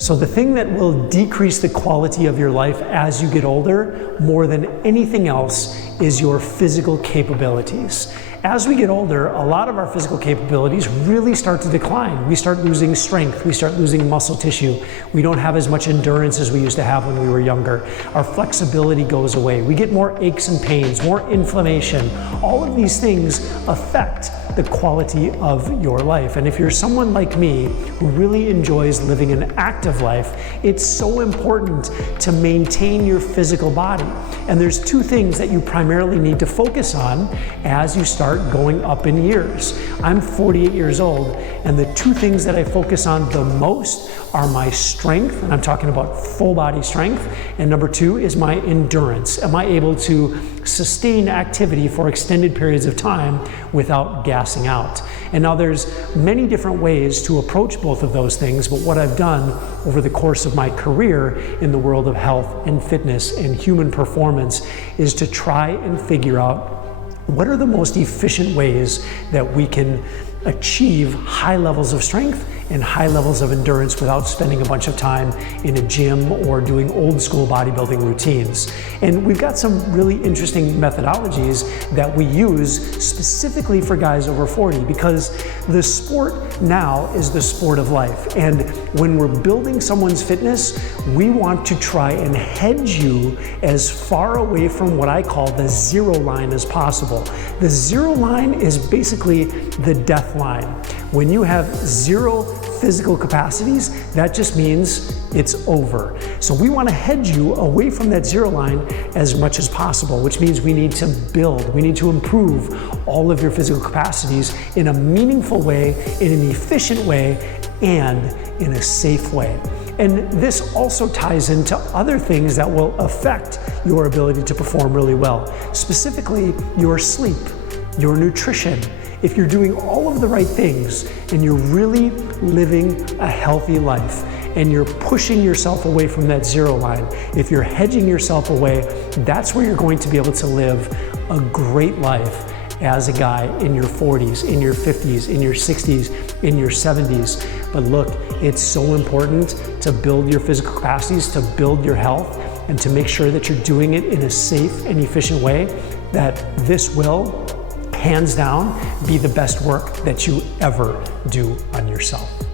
So the thing that will decrease the quality of your life as you get older, more than anything else, is your physical capabilities. As we get older, a lot of our physical capabilities really start to decline. We start losing strength, we start losing muscle tissue. We don't have as much endurance as we used to have when we were younger. Our flexibility goes away. We get more aches and pains, more inflammation. All of these things affect the quality of your life. And if you're someone like me who really enjoys living an active life, it's so important to maintain your physical body. And there's two things that you primarily need to focus on as you start going up in years. I'm 48 years old, and the two things that I focus on the most are my strength, and I'm talking about full body strength, and number two is my endurance. Am I able to sustain activity for extended periods of time without gassing out? And now there's many different ways to approach both of those things, but what I've done over the course of my career in the world of health and fitness and human performance is to try and figure out what are the most efficient ways that we can achieve high levels of strength and high levels of endurance without spending a bunch of time in a gym or doing old school bodybuilding routines. And we've got some really interesting methodologies that we use specifically for guys over 40, because the sport now is the sport of life. And when we're building someone's fitness, we want to try and hedge you as far away from what I call the zero line as possible. The zero line is basically the death line. When you have zero physical capacities, that just means it's over. So we want to hedge you away from that zero line as much as possible, which means we need to build, we need to improve all of your physical capacities in a meaningful way, in an efficient way, and in a safe way. And this also ties into other things that will affect your ability to perform really well, specifically your sleep, your nutrition. If you're doing all of the right things and you're really living a healthy life and you're pushing yourself away from that zero line, if you're hedging yourself away, that's where you're going to be able to live a great life as a guy in your 40s, in your 50s, in your 60s, in your 70s. But look, it's so important to build your physical capacities, to build your health, and to make sure that you're doing it in a safe and efficient way, that this will, hands down, be the best work that you ever do on yourself.